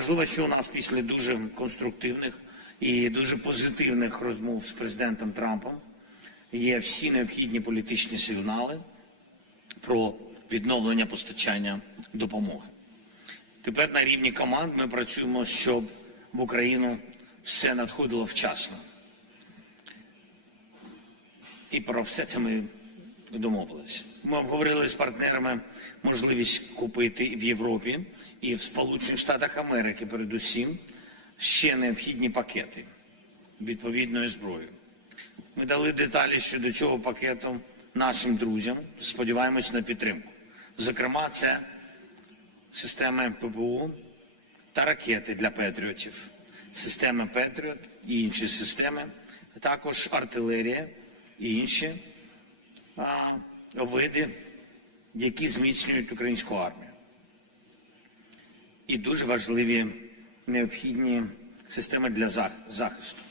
Важливо, що у нас після дуже конструктивних і дуже позитивних розмов з президентом Трампом є всі необхідні політичні сигнали про відновлення постачання допомоги. Тепер на рівні команд ми працюємо, щоб в Україну все надходило вчасно. І про все це ми домовилися. Ми обговорили з партнерами можливість купити в Європі і в Сполучених Штатах Америки, передусім, ще необхідні пакети відповідної зброї. Ми дали деталі щодо цього пакету нашим друзям. Сподіваємось на підтримку. Зокрема, це системи ППО та ракети для Петріотів, системи Петріот і інші системи, а також артилерія і інші види, які зміцнюють українську армію. І дуже важливі необхідні системи для зах- захисту.